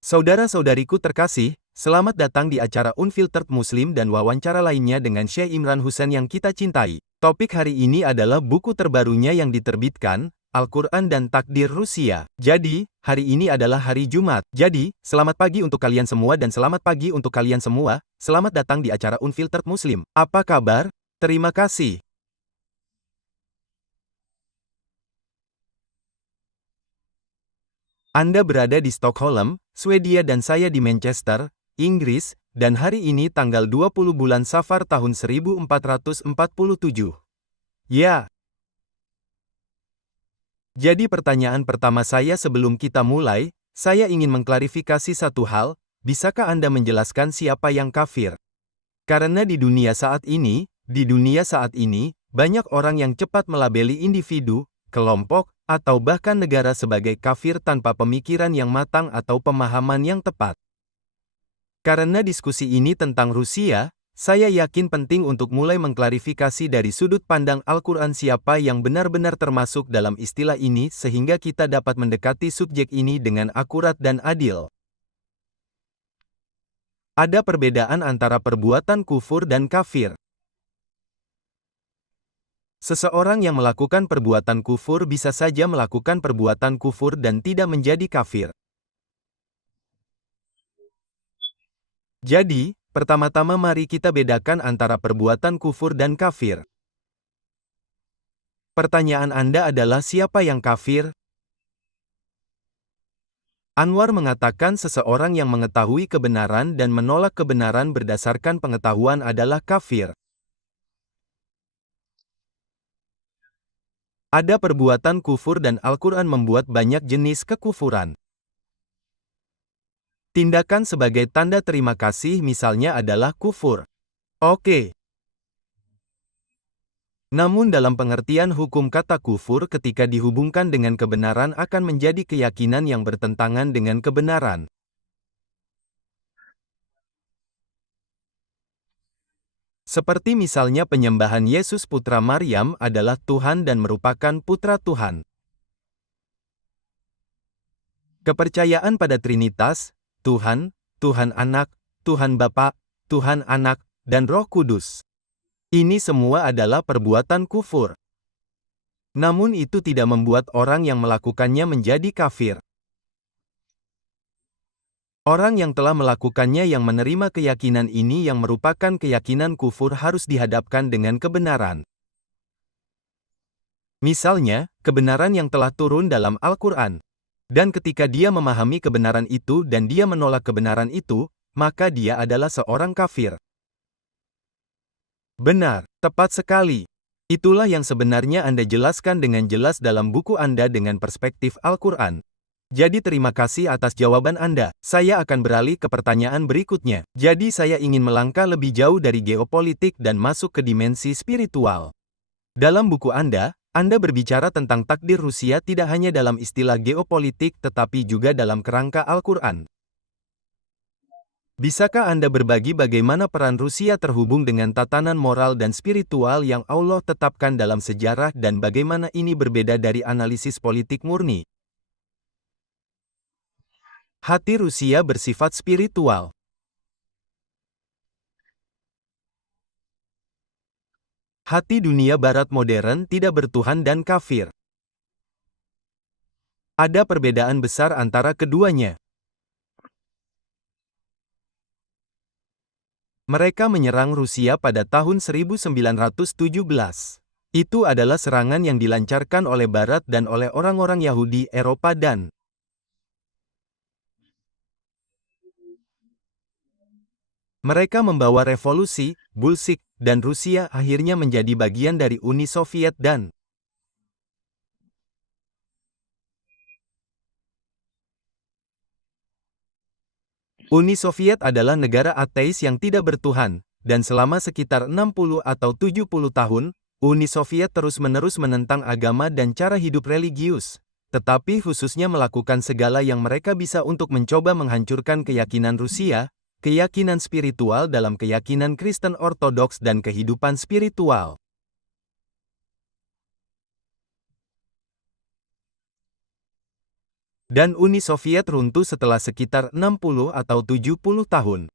Saudara-saudariku terkasih, selamat datang di acara Unfiltered Muslim dan wawancara lainnya dengan Syekh Imran Hussein yang kita cintai. Topik hari ini adalah buku terbarunya yang diterbitkan, Al-Quran dan Takdir Rusia. Jadi, hari ini adalah hari Jumat. Jadi, selamat pagi untuk kalian semua dan selamat pagi untuk kalian semua. Selamat datang di acara Unfiltered Muslim. Apa kabar? Terima kasih. Anda berada di Stockholm, Swedia dan saya di Manchester, Inggris, dan hari ini tanggal 20 bulan Safar tahun 1447. Ya. Jadi pertanyaan pertama saya sebelum kita mulai, saya ingin mengklarifikasi satu hal, bisakah Anda menjelaskan siapa yang kafir? Karena di dunia saat ini, banyak orang yang cepat melabeli individu, kelompok, atau bahkan negara sebagai kafir tanpa pemikiran yang matang atau pemahaman yang tepat. Karena diskusi ini tentang Rusia, saya yakin penting untuk mulai mengklarifikasi dari sudut pandang Al-Quran siapa yang benar-benar termasuk dalam istilah ini sehingga kita dapat mendekati subjek ini dengan akurat dan adil. Ada perbedaan antara perbuatan kufur dan kafir. Seseorang yang melakukan perbuatan kufur bisa saja melakukan perbuatan kufur dan tidak menjadi kafir. Jadi, pertama-tama mari kita bedakan antara perbuatan kufur dan kafir. Pertanyaan Anda adalah siapa yang kafir? Anwar mengatakan seseorang yang mengetahui kebenaran dan menolak kebenaran berdasarkan pengetahuan adalah kafir. Ada perbuatan kufur dan Al-Quran membuat banyak jenis kekufuran. Tindakan sebagai tanda terima kasih misalnya adalah kufur. Oke. Namun dalam pengertian hukum kata kufur ketika dihubungkan dengan kebenaran akan menjadi keyakinan yang bertentangan dengan kebenaran. Seperti misalnya penyembahan Yesus putra Maryam adalah Tuhan dan merupakan putra Tuhan. Kepercayaan pada Trinitas, Tuhan, Tuhan Anak, Tuhan Bapa, Tuhan Anak, dan Roh Kudus. Ini semua adalah perbuatan kufur. Namun itu tidak membuat orang yang melakukannya menjadi kafir. Orang yang telah melakukannya yang menerima keyakinan ini yang merupakan keyakinan kufur harus dihadapkan dengan kebenaran. Misalnya, kebenaran yang telah turun dalam Al-Quran. Dan ketika dia memahami kebenaran itu dan dia menolak kebenaran itu, maka dia adalah seorang kafir. Benar, tepat sekali. Itulah yang sebenarnya Anda jelaskan dengan jelas dalam buku Anda dengan perspektif Al-Quran. Jadi terima kasih atas jawaban Anda. Saya akan beralih ke pertanyaan berikutnya. Jadi saya ingin melangkah lebih jauh dari geopolitik dan masuk ke dimensi spiritual. Dalam buku Anda berbicara tentang takdir Rusia tidak hanya dalam istilah geopolitik tetapi juga dalam kerangka Al-Quran. Bisakah Anda berbagi bagaimana peran Rusia terhubung dengan tatanan moral dan spiritual yang Allah tetapkan dalam sejarah dan bagaimana ini berbeda dari analisis politik murni? Hati Rusia bersifat spiritual. Hati dunia barat modern tidak bertuhan dan kafir. Ada perbedaan besar antara keduanya. Mereka menyerang Rusia pada tahun 1917. Itu adalah serangan yang dilancarkan oleh Barat dan oleh orang-orang Yahudi Eropa dan mereka membawa revolusi, Bolshevik, dan Rusia akhirnya menjadi bagian dari Uni Soviet dan Uni Soviet adalah negara ateis yang tidak bertuhan, dan selama sekitar 60 atau 70 tahun, Uni Soviet terus-menerus menentang agama dan cara hidup religius, tetapi khususnya melakukan segala yang mereka bisa untuk mencoba menghancurkan keyakinan Rusia, keyakinan spiritual dalam keyakinan Kristen Ortodoks dan kehidupan spiritual. Dan Uni Soviet runtuh setelah sekitar 60 atau 70 tahun.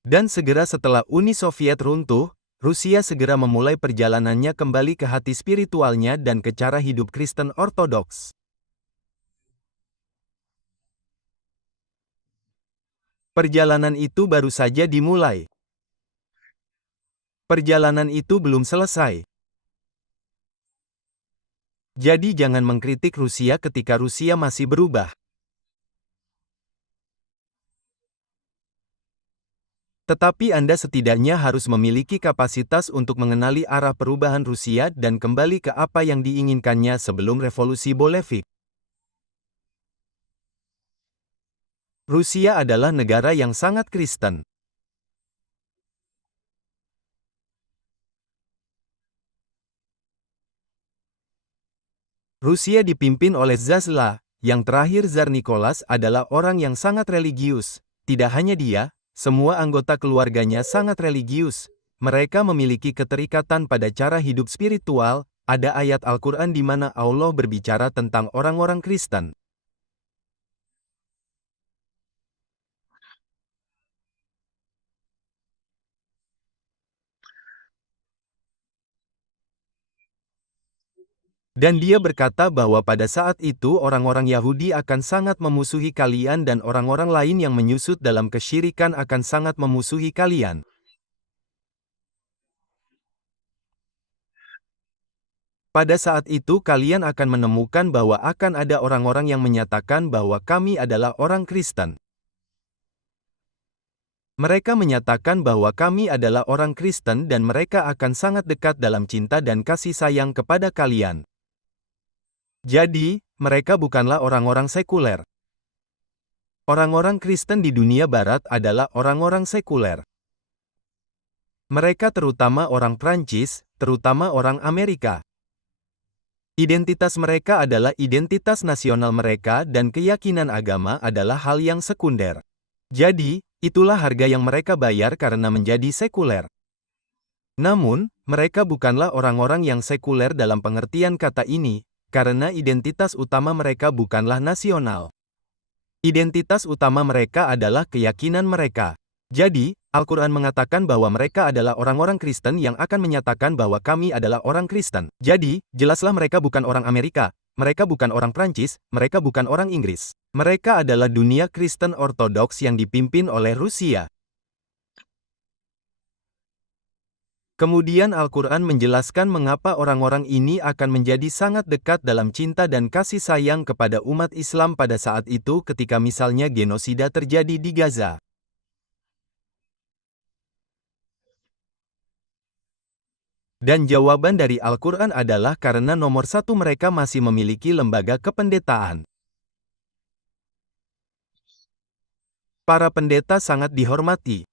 Dan segera setelah Uni Soviet runtuh, Rusia segera memulai perjalanannya kembali ke hati spiritualnya dan ke cara hidup Kristen Ortodoks. Perjalanan itu baru saja dimulai. Perjalanan itu belum selesai. Jadi jangan mengkritik Rusia ketika Rusia masih berubah. Tetapi Anda setidaknya harus memiliki kapasitas untuk mengenali arah perubahan Rusia dan kembali ke apa yang diinginkannya sebelum revolusi Bolshevik. Rusia adalah negara yang sangat Kristen. Rusia dipimpin oleh Zazla, yang terakhir Tsar Nicholas adalah orang yang sangat religius. Tidak hanya dia, semua anggota keluarganya sangat religius. Mereka memiliki keterikatan pada cara hidup spiritual. Ada ayat Al-Quran di mana Allah berbicara tentang orang-orang Kristen. Dan dia berkata bahwa pada saat itu orang-orang Yahudi akan sangat memusuhi kalian dan orang-orang lain yang menyusut dalam kesyirikan akan sangat memusuhi kalian. Pada saat itu kalian akan menemukan bahwa akan ada orang-orang yang menyatakan bahwa kami adalah orang Kristen. Mereka menyatakan bahwa kami adalah orang Kristen dan mereka akan sangat dekat dalam cinta dan kasih sayang kepada kalian. Jadi, mereka bukanlah orang-orang sekuler. Orang-orang Kristen di dunia barat adalah orang-orang sekuler. Mereka terutama orang Prancis, terutama orang Amerika. Identitas mereka adalah identitas nasional mereka dan keyakinan agama adalah hal yang sekunder. Jadi, itulah harga yang mereka bayar karena menjadi sekuler. Namun, mereka bukanlah orang-orang yang sekuler dalam pengertian kata ini, karena identitas utama mereka bukanlah nasional. Identitas utama mereka adalah keyakinan mereka. Jadi, Al-Quran mengatakan bahwa mereka adalah orang-orang Kristen yang akan menyatakan bahwa kami adalah orang Kristen. Jadi, jelaslah mereka bukan orang Amerika, mereka bukan orang Prancis, mereka bukan orang Inggris. Mereka adalah dunia Kristen Ortodoks yang dipimpin oleh Rusia. Kemudian Al-Quran menjelaskan mengapa orang-orang ini akan menjadi sangat dekat dalam cinta dan kasih sayang kepada umat Islam pada saat itu ketika misalnya genosida terjadi di Gaza. Dan jawaban dari Al-Quran adalah karena nomor satu mereka masih memiliki lembaga kependetaan. Para pendeta sangat dihormati.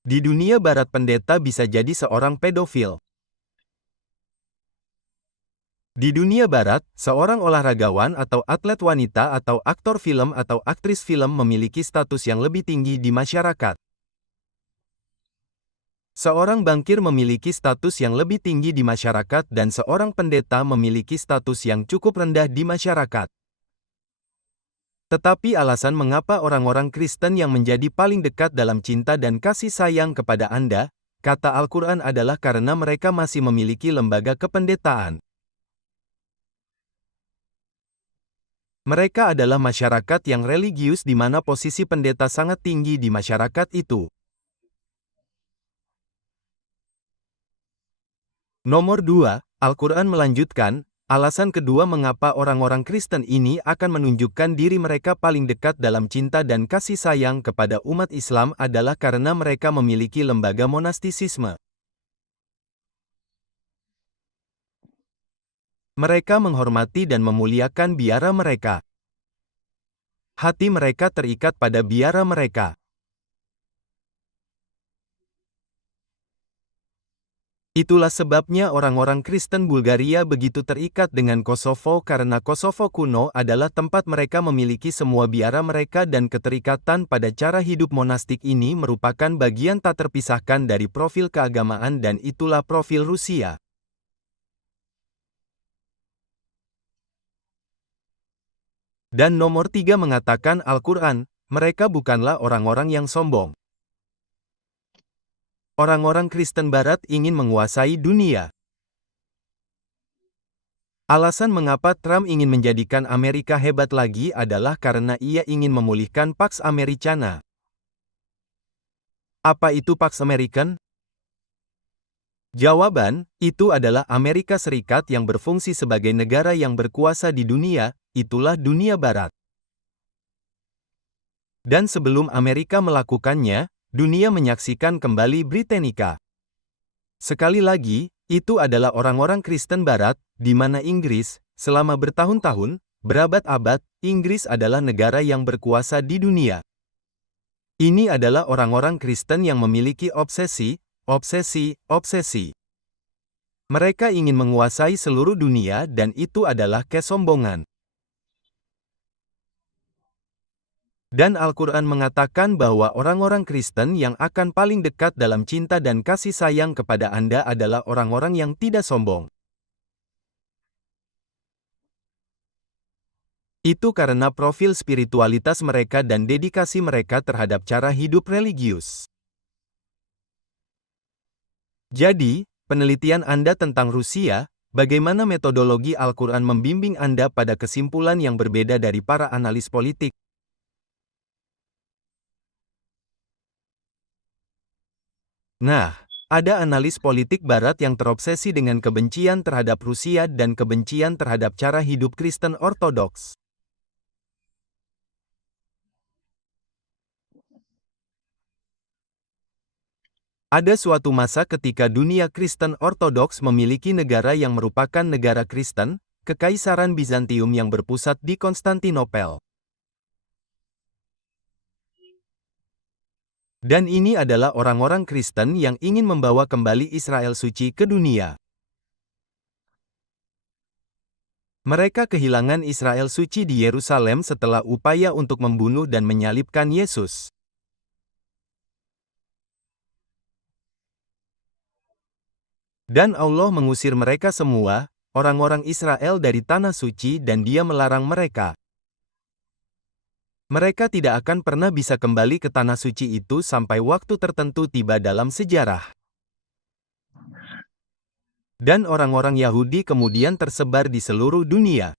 Di dunia barat pendeta bisa jadi seorang pedofil. Di dunia barat, seorang olahragawan atau atlet wanita atau aktor film atau aktris film memiliki status yang lebih tinggi di masyarakat. Seorang bankir memiliki status yang lebih tinggi di masyarakat dan seorang pendeta memiliki status yang cukup rendah di masyarakat. Tetapi alasan mengapa orang-orang Kristen yang menjadi paling dekat dalam cinta dan kasih sayang kepada Anda, kata Al-Quran adalah karena mereka masih memiliki lembaga kependetaan. Mereka adalah masyarakat yang religius di mana posisi pendeta sangat tinggi di masyarakat itu. Nomor 2, Al-Quran melanjutkan, alasan kedua mengapa orang-orang Kristen ini akan menunjukkan diri mereka paling dekat dalam cinta dan kasih sayang kepada umat Islam adalah karena mereka memiliki lembaga monastisisme. Mereka menghormati dan memuliakan biara mereka. Hati mereka terikat pada biara mereka. Itulah sebabnya orang-orang Kristen Bulgaria begitu terikat dengan Kosovo karena Kosovo kuno adalah tempat mereka memiliki semua biara mereka dan keterikatan pada cara hidup monastik ini merupakan bagian tak terpisahkan dari profil keagamaan dan itulah profil Rusia. Dan nomor 3 mengatakan Al-Quran, mereka bukanlah orang-orang yang sombong. Orang-orang Kristen Barat ingin menguasai dunia. Alasan mengapa Trump ingin menjadikan Amerika hebat lagi adalah karena ia ingin memulihkan Pax Americana. Apa itu Pax American? Jawaban, itu adalah Amerika Serikat yang berfungsi sebagai negara yang berkuasa di dunia, itulah dunia barat. Dan sebelum Amerika melakukannya, dunia menyaksikan kembali Britannica. Sekali lagi, itu adalah orang-orang Kristen Barat, di mana Inggris, selama bertahun-tahun, berabad-abad, Inggris adalah negara yang berkuasa di dunia. Ini adalah orang-orang Kristen yang memiliki obsesi. Mereka ingin menguasai seluruh dunia dan itu adalah kesombongan. Dan Al-Quran mengatakan bahwa orang-orang Kristen yang akan paling dekat dalam cinta dan kasih sayang kepada Anda adalah orang-orang yang tidak sombong. Itu karena profil spiritualitas mereka dan dedikasi mereka terhadap cara hidup religius. Jadi, penelitian Anda tentang Rusia, bagaimana metodologi Al-Quran membimbing Anda pada kesimpulan yang berbeda dari para analis politik? Nah, ada analis politik Barat yang terobsesi dengan kebencian terhadap Rusia dan kebencian terhadap cara hidup Kristen Ortodoks. Ada suatu masa ketika dunia Kristen Ortodoks memiliki negara yang merupakan negara Kristen, Kekaisaran Bizantium yang berpusat di Konstantinopel. Dan ini adalah orang-orang Kristen yang ingin membawa kembali Israel suci ke dunia. Mereka kehilangan Israel suci di Yerusalem setelah upaya untuk membunuh dan menyalibkan Yesus. Dan Allah mengusir mereka semua, orang-orang Israel dari tanah suci dan Dia melarang mereka. Mereka tidak akan pernah bisa kembali ke tanah suci itu sampai waktu tertentu tiba dalam sejarah. Dan orang-orang Yahudi kemudian tersebar di seluruh dunia.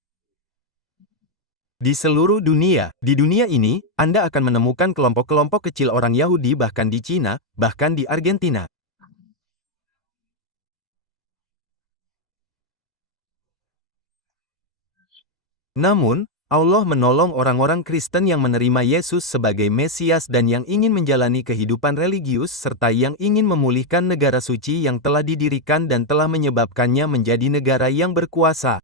Di seluruh dunia, di dunia ini, Anda akan menemukan kelompok-kelompok kecil orang Yahudi bahkan di Cina, bahkan di Argentina. Namun, Allah menolong orang-orang Kristen yang menerima Yesus sebagai Mesias dan yang ingin menjalani kehidupan religius serta yang ingin memulihkan negara suci yang telah didirikan dan telah menyebabkannya menjadi negara yang berkuasa.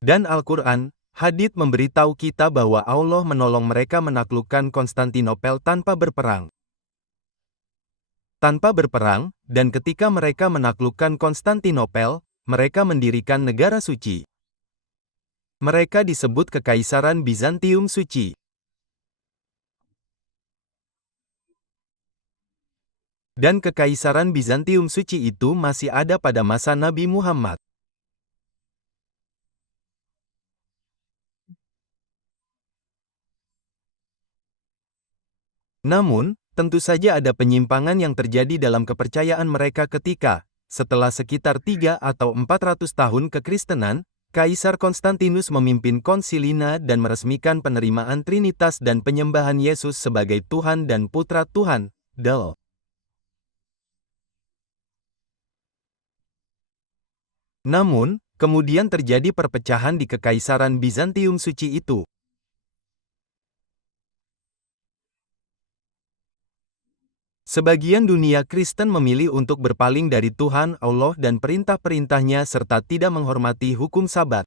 Dan Al-Quran, hadits memberitahu kita bahwa Allah menolong mereka menaklukkan Konstantinopel tanpa berperang. Dan ketika mereka menaklukkan Konstantinopel, mereka mendirikan negara suci. Mereka disebut Kekaisaran Bizantium Suci. Dan Kekaisaran Bizantium Suci itu masih ada pada masa Nabi Muhammad. Namun, tentu saja ada penyimpangan yang terjadi dalam kepercayaan mereka ketika, setelah sekitar 3 atau 400 tahun kekristenan, Kaisar Konstantinus memimpin Konsilina dan meresmikan penerimaan Trinitas dan penyembahan Yesus sebagai Tuhan dan Putra Tuhan, Del. Namun, kemudian terjadi perpecahan di Kekaisaran Bizantium Suci itu. Sebagian dunia Kristen memilih untuk berpaling dari Tuhan Allah dan perintah-perintahnya serta tidak menghormati hukum Sabat.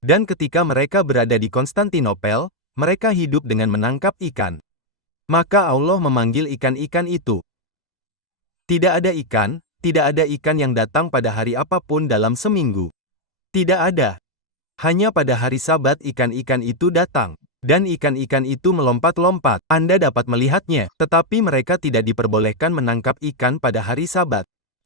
Dan ketika mereka berada di Konstantinopel, mereka hidup dengan menangkap ikan. Maka Allah memanggil ikan-ikan itu. Tidak ada ikan yang datang pada hari apapun dalam seminggu. Tidak ada. Hanya pada hari Sabat ikan-ikan itu datang. Dan ikan-ikan itu melompat-lompat. Anda dapat melihatnya, tetapi mereka tidak diperbolehkan menangkap ikan pada hari Sabat.